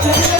Yeah.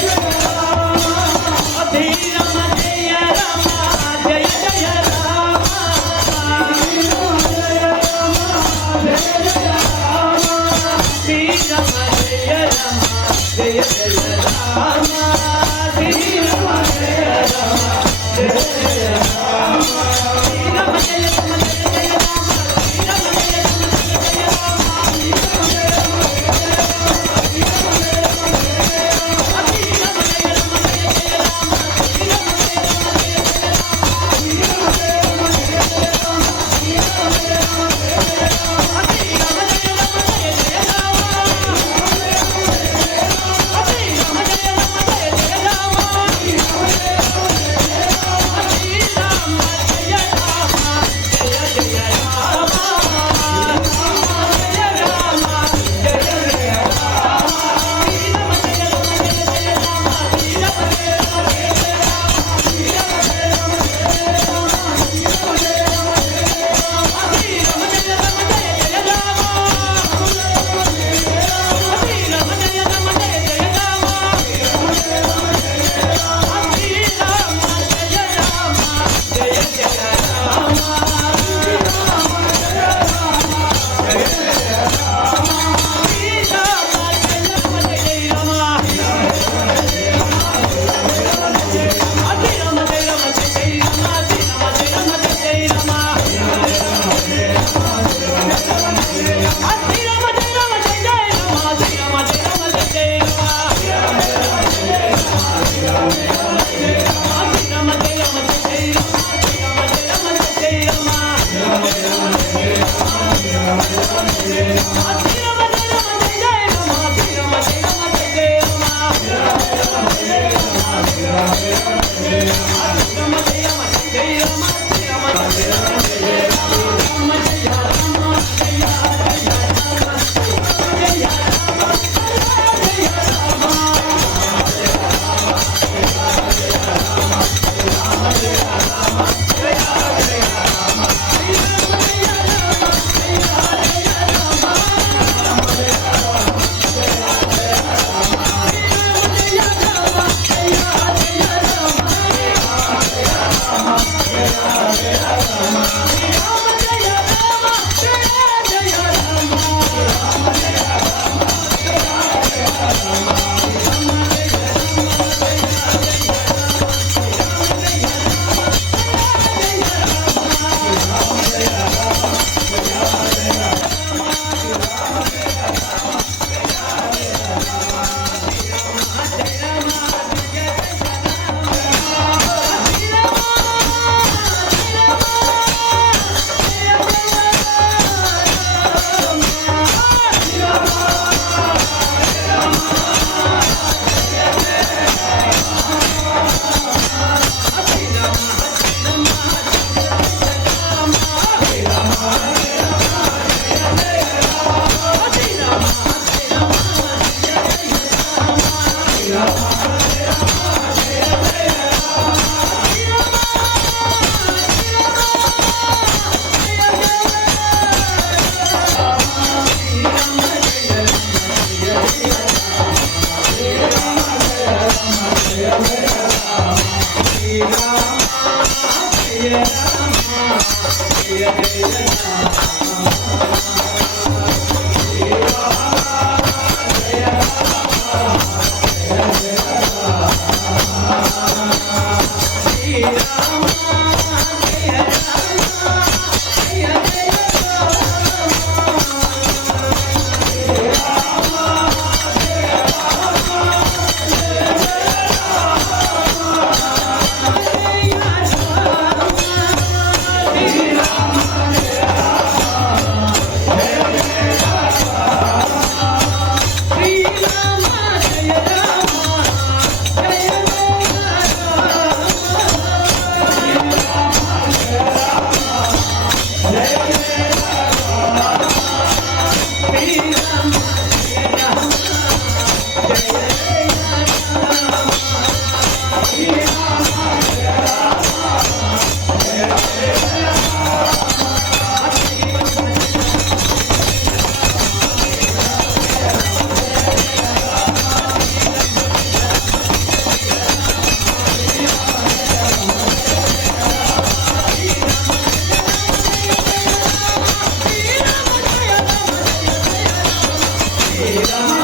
Oh,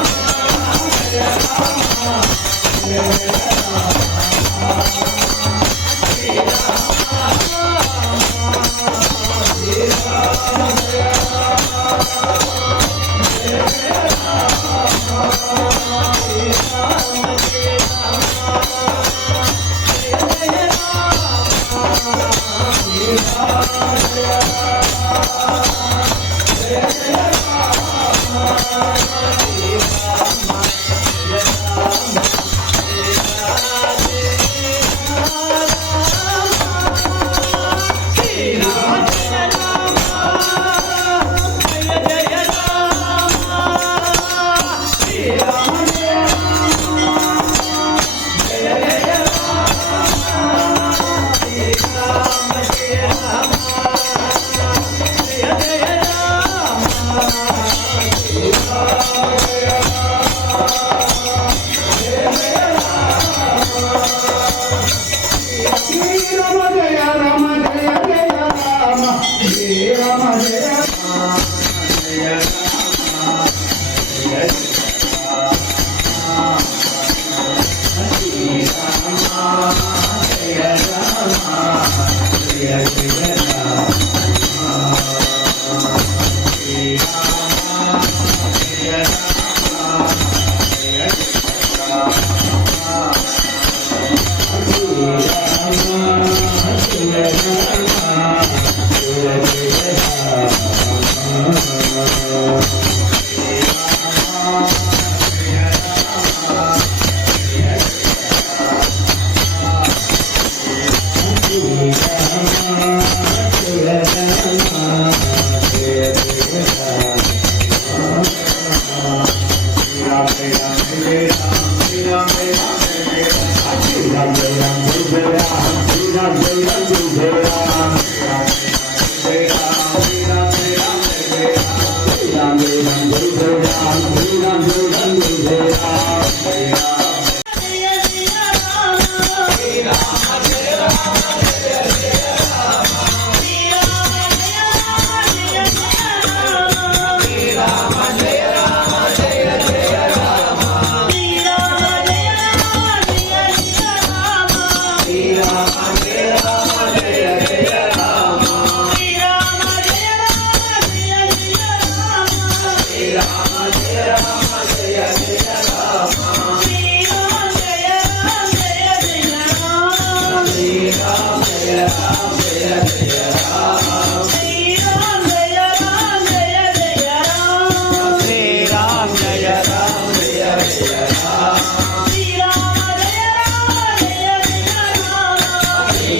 my.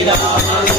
Yeah.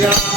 Ram